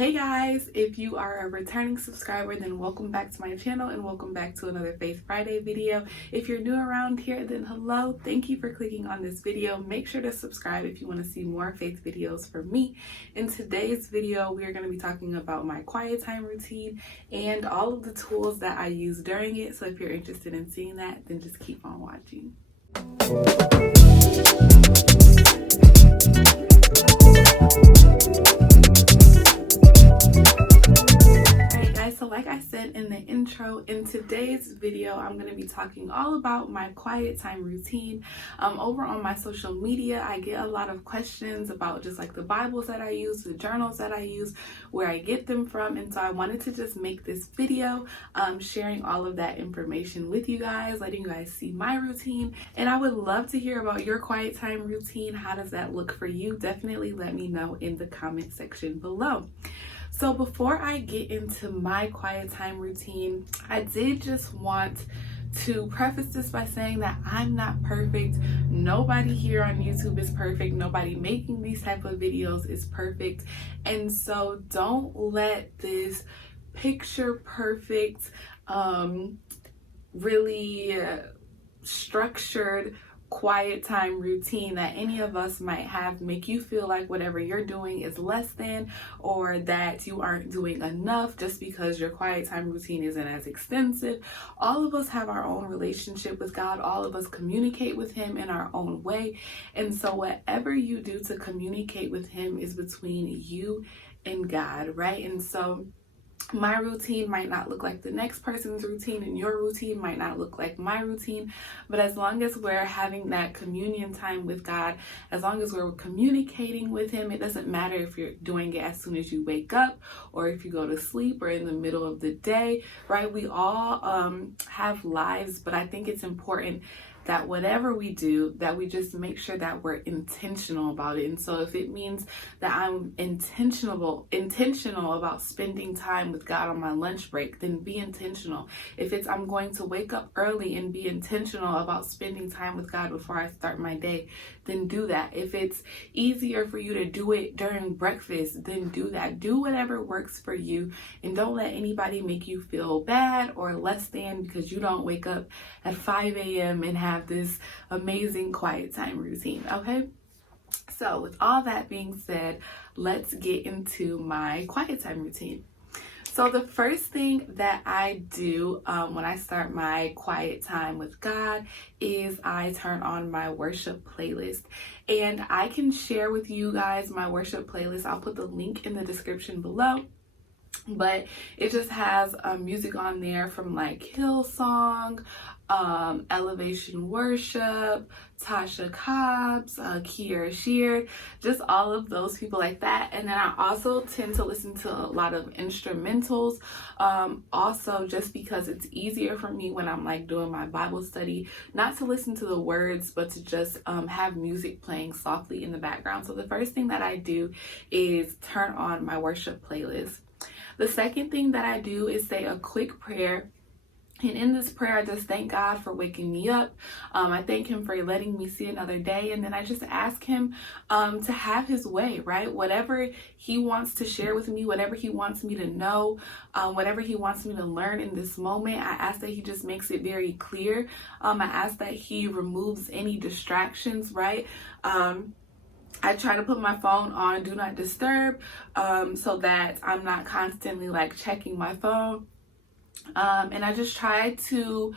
Hey guys, if you are a returning subscriber, then welcome back to my channel and welcome back to another Faith Friday video. If you're new around here, then hello, thank you for clicking on this video. Make sure to subscribe if you want to see more faith videos from me. In today's video, we are going to be talking about my quiet time routine and all of the tools that I use during it. So if you're interested in seeing that, then just keep on watching. So like I said in the intro, in today's video, I'm going to be talking all about my quiet time routine. Over on my social media, I get a lot of questions about just like the Bibles that I use, the journals that I use, where I get them from. And so I wanted to just make this video sharing all of that information with you guys, letting you guys see my routine. And I would love to hear about your quiet time routine. How does that look for you? Definitely let me know in the comment section below. So before I get into my quiet time routine, I did just want to preface this by saying that I'm not perfect. Nobody here on YouTube is perfect. Nobody making these type of videos is perfect. And so don't let this picture perfect, really structured quiet time routine that any of us might have make you feel like whatever you're doing is less than, or that you aren't doing enough just because your quiet time routine isn't as extensive. All of us have our own relationship with God. All of us communicate with Him in our own way. And so whatever you do to communicate with Him is between you and God, right? And so my routine might not look like the next person's routine, and your routine might not look like my routine. But as long as we're having that communion time with God, as long as we're communicating with Him, it doesn't matter if you're doing it as soon as you wake up or if you go to sleep or in the middle of the day, right? We all have lives, but I think it's important that whatever we do, that we just make sure that we're intentional about it. And so if it means that I'm intentional about spending time with God on my lunch break, then be intentional. If it's I'm going to wake up early and be intentional about spending time with God before I start my day, then do that. If it's easier for you to do it during breakfast, then do that. Do whatever works for you, and don't let anybody make you feel bad or less than because you don't wake up at 5 a.m. and have this amazing quiet time routine, okay? So with all that being said, let's get into my quiet time routine. So the first thing that I do when I start my quiet time with God is I turn on my worship playlist. And I can share with you guys my worship playlist. I'll put the link in the description below. But it just has music on there from like Hillsong, Elevation Worship, Tasha Cobbs, Kiera Sheard, just all of those people like that. And then I also tend to listen to a lot of instrumentals, also just because it's easier for me when I'm like doing my Bible study, not to listen to the words, but to just have music playing softly in the background. So the first thing that I do is turn on my worship playlist. The second thing that I do is say a quick prayer. And in this prayer, I just thank God for waking me up. I thank Him for letting me see another day. And then I just ask Him to have His way, right? Whatever He wants to share with me, whatever He wants me to know, whatever He wants me to learn in this moment, I ask that He just makes it very clear. I ask that He removes any distractions, right? I try to put my phone on Do Not Disturb so that I'm not constantly like checking my phone. And I just try to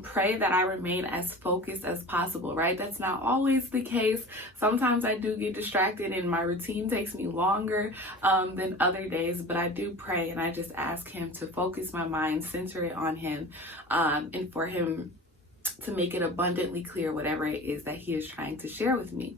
pray that I remain as focused as possible, right? That's not always the case. Sometimes I do get distracted and my routine takes me longer than other days, but I do pray and I just ask Him to focus my mind, center it on Him, and for Him to make it abundantly clear whatever it is that He is trying to share with me.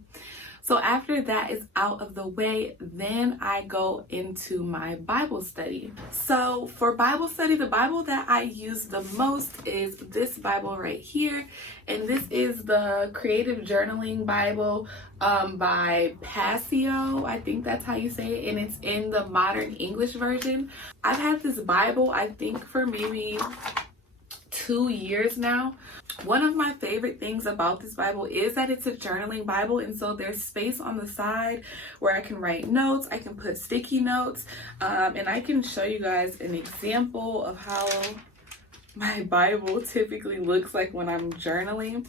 So after that is out of the way, then I go into my Bible study. So for Bible study, the Bible that I use the most is this Bible right here. And this is the Creative Journaling Bible by Passio. I think that's how you say it. And it's in the Modern English version. I've had this Bible, I think, for maybe 2 years now. One of my favorite things about this Bible is that it's a journaling Bible, and so there's space on the side where I can write notes, I can put sticky notes, and I can show you guys an example of how my Bible typically looks like when I'm journaling.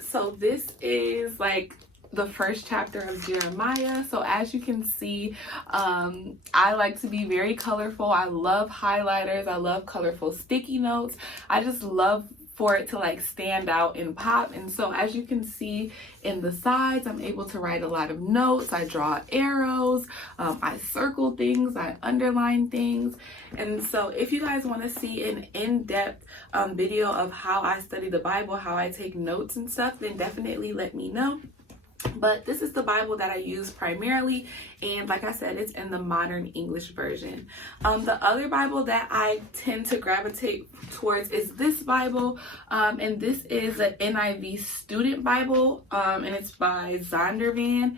So this is like the first chapter of Jeremiah. So as you can see, I like to be very colorful. I love highlighters. I love colorful sticky notes. I just love for it to like stand out and pop. And so as you can see in the sides, I'm able to write a lot of notes. I draw arrows, I circle things, I underline things. And so if you guys want to see an in-depth video of how I study the Bible, how I take notes and stuff, then definitely let me know. But this is the Bible that I use primarily, and like I said, it's in the modern English version. The other Bible that I tend to gravitate towards is this Bible, and this is an NIV student Bible, and it's by Zondervan.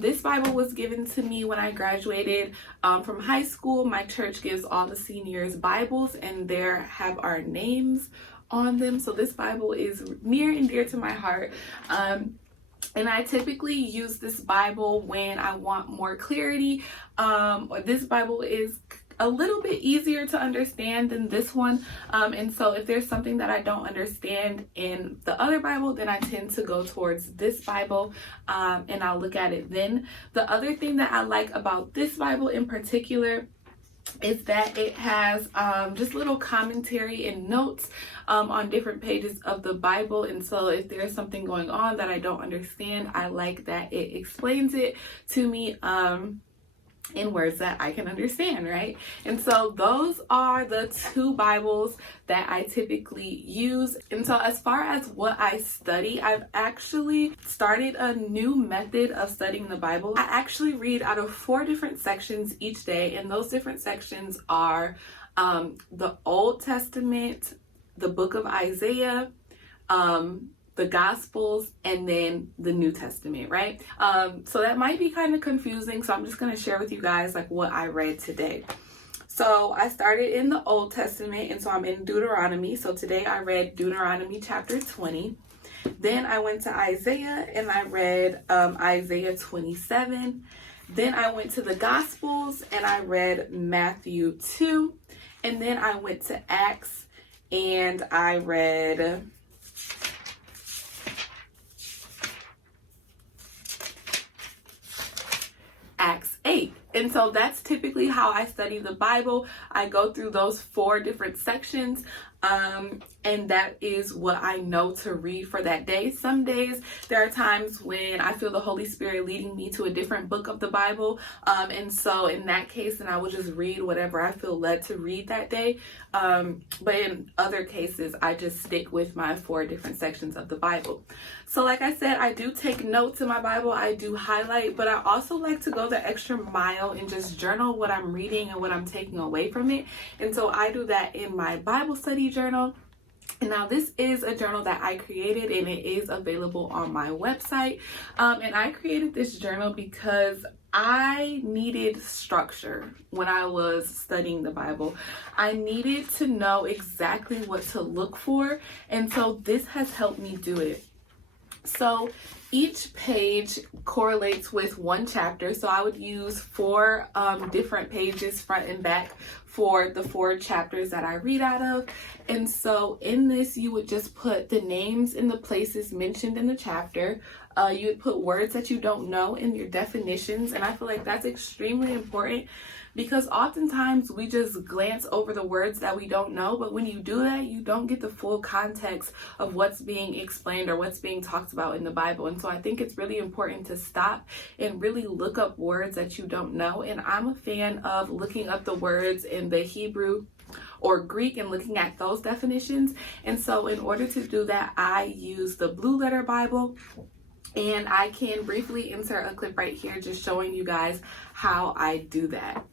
This Bible was given to me when I graduated from high school. My church gives all the seniors Bibles, and there have our names on them. So this Bible is near and dear to my heart. And I typically use this Bible when I want more clarity, or this Bible is a little bit easier to understand than this one. And so if there's something that I don't understand in the other Bible, then I tend to go towards this Bible, and I'll look at it then. The other thing that I like about this Bible in particular is that it has just little commentary and notes on different pages of the Bible. And so if there's something going on that I don't understand, I like that it explains it to me in words that I can understand, right? And so those are the two Bibles that I typically use. And so as far as what I study, I've actually started a new method of studying the Bible. I actually read out of 4 different sections each day, and those different sections are the Old Testament, the book of Isaiah, the Gospels, and then the New Testament, right? So that might be kind of confusing, so I'm just going to share with you guys like what I read today. So I started in the Old Testament, and so I'm in Deuteronomy. So today I read Deuteronomy chapter 20. Then I went to Isaiah, and I read Isaiah 27. Then I went to the Gospels, and I read Matthew 2. And then I went to Acts, and I read Acts 8. And so that's typically how I study the Bible. I go through those 4 different sections, and that is what I know to read for that day. Some days there are times when I feel the Holy Spirit leading me to a different book of the Bible, and so in that case, then I will just read whatever I feel led to read that day. But in other cases, I just stick with my 4 different sections of the Bible. So like I said, I do take notes in my Bible, I do highlight, but I also like to go the extra mile and just journal what I'm reading and what I'm taking away from it. And so I do that in my Bible study journal. And now this is a journal that I created, and it is available on my website. And I created this journal because I needed structure when I was studying the Bible. I needed to know exactly what to look for, and so this has helped me do it. So each page correlates with 1 chapter. So I would use 4 different pages front and back for the 4 chapters that I read out of. And so in this, you would just put the names and the places mentioned in the chapter. You would put words that you don't know in your definitions. And I feel like that's extremely important, because oftentimes we just glance over the words that we don't know, but when you do that, you don't get the full context of what's being explained or what's being talked about in the Bible. And so I think it's really important to stop and really look up words that you don't know. And I'm a fan of looking up the words in the Hebrew or Greek and looking at those definitions. And so in order to do that, I use the Blue Letter Bible. And I can briefly insert a clip right here just showing you guys how I do that.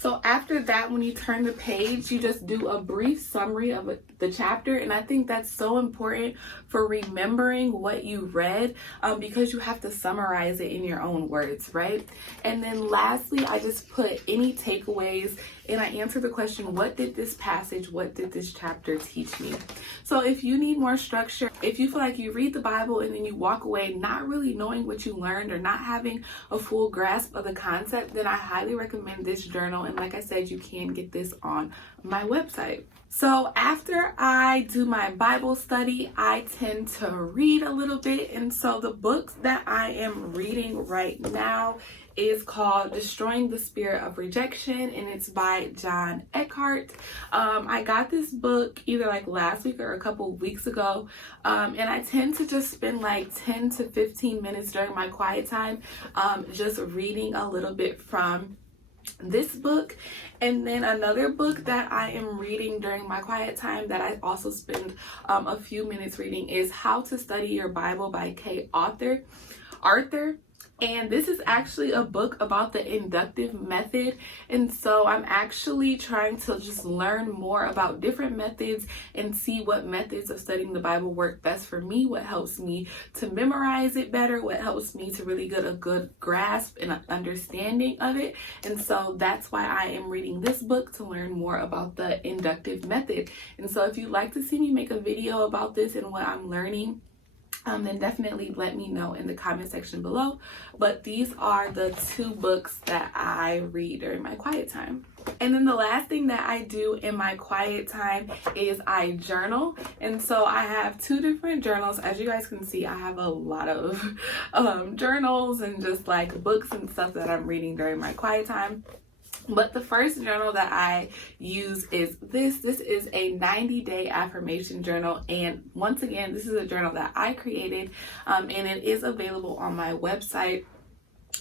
So after that, when you turn the page, you just do a brief summary of the chapter. And I think that's so important for remembering what you read, because you have to summarize it in your own words, right? And then lastly, I just put any takeaways and I answer the question, what did this passage, what did this chapter teach me? So if you need more structure, if you feel like you read the Bible and then you walk away not really knowing what you learned or not having a full grasp of the concept, then I highly recommend this journal. And like I said, you can get this on my website. So after I do my Bible study, I tend to read a little bit. And so the books that I am reading right now is called Destroying the Spirit of Rejection, and it's by John Eckhart. I got this book either like last week or a couple weeks ago, and I tend to just spend like 10 to 15 minutes during my quiet time just reading a little bit from this book. And then another book that I am reading during my quiet time that I also spend a few minutes reading is How to Study Your Bible by Kay Arthur. And this is actually a book about the inductive method. And so I'm actually trying to just learn more about different methods and see what methods of studying the Bible work best for me, what helps me to memorize it better, what helps me to really get a good grasp and an understanding of it. And so that's why I am reading this book, to learn more about the inductive method. And so if you'd like to see me make a video about this and what I'm learning, then definitely let me know in the comment section below. But these are the two books that I read during my quiet time. And then the last thing that I do in my quiet time is I journal. And so I have two different journals. As you guys can see, I have a lot of journals and just like books and stuff that I'm reading during my quiet time. But the first journal that I use is this. This is a 90-day affirmation journal. And once again, this is a journal that I created, and it is available on my website.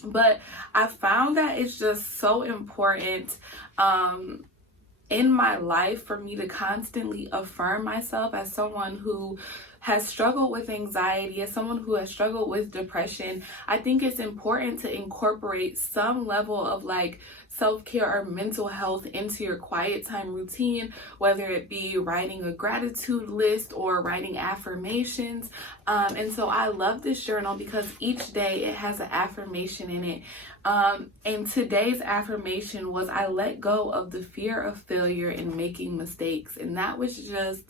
But I found that it's just so important in my life for me to constantly affirm myself as someone who has struggled with anxiety, as someone who has struggled with depression. I think it's important to incorporate some level of like self-care or mental health into your quiet time routine, whether it be writing a gratitude list or writing affirmations. And so I love this journal because each day it has an affirmation in it. And today's affirmation was, I let go of the fear of failure and making mistakes. And that was just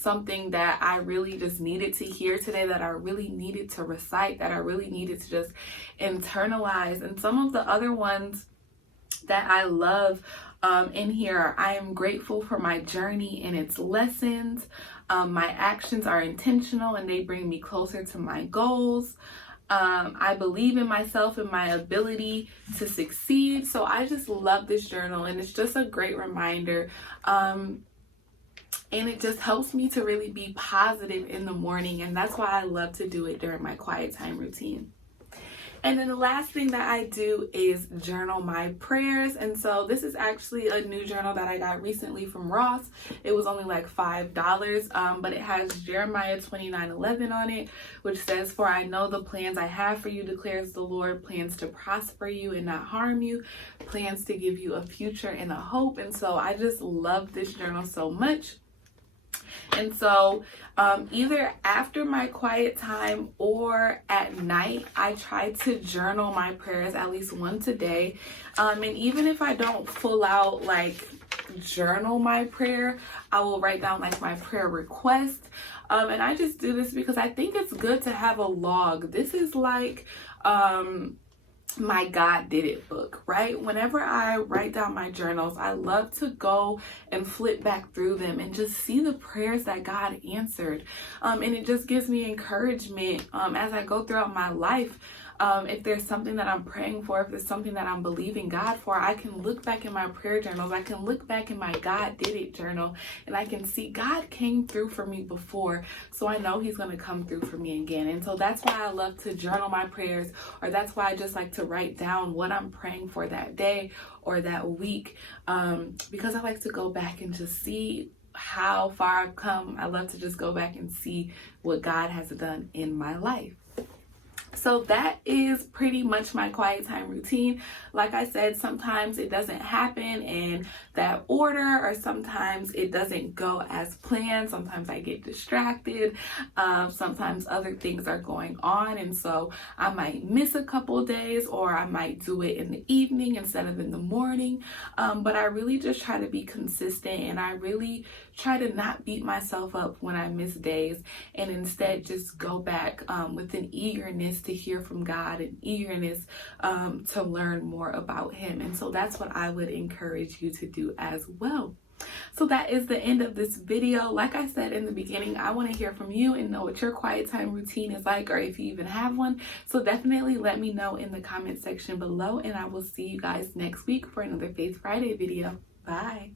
something that I really just needed to hear today, that I really needed to recite, that I really needed to just internalize. And some of the other ones that I love in here, I am grateful for my journey and its lessons. My actions are intentional and they bring me closer to my goals. I believe in myself and my ability to succeed. So I just love this journal, and it's just a great reminder. And it just helps me to really be positive in the morning. And that's why I love to do it during my quiet time routine. And then the last thing that I do is journal my prayers. And so this is actually a new journal that I got recently from Ross. It was only like $5, but it has Jeremiah 29:11 on it, which says, "For I know the plans I have for you, declares the Lord, plans to prosper you and not harm you, plans to give you a future and a hope." And so I just love this journal so much. And so either after my quiet time or at night, I try to journal my prayers at least once a day. And even if I don't full out like journal my prayer, I will write down like my prayer request. And I just do this because I think it's good to have a log. This is like my God did it book, right? Whenever I write down my journals, I love to go and flip back through them and just see the prayers that God answered. And it just gives me encouragement as I go throughout my life. If there's something that I'm praying for, if there's something that I'm believing God for, I can look back in my prayer journals. I can look back in my God did it journal, and I can see God came through for me before, so I know he's going to come through for me again. And so that's why I love to journal my prayers, or that's why I just like to write down what I'm praying for that day or that week, because I like to go back and just see how far I've come. I love to just go back and see what God has done in my life. So that is pretty much my quiet time routine. Like I said, sometimes it doesn't happen in that order, or sometimes it doesn't go as planned. Sometimes I get distracted. Sometimes other things are going on, and so I might miss a couple days, or I might do it in the evening instead of in the morning. But I really just try to be consistent, and I really try to not beat myself up when I miss days, and instead just go back with an eagerness to hear from God, and eagerness to learn more about Him. And so that's what I would encourage you to do as well. So that is the end of this video. Like I said in the beginning, I want to hear from you and know what your quiet time routine is like, or if you even have one. So definitely let me know in the comment section below, and I will see you guys next week for another Faith Friday video. Bye.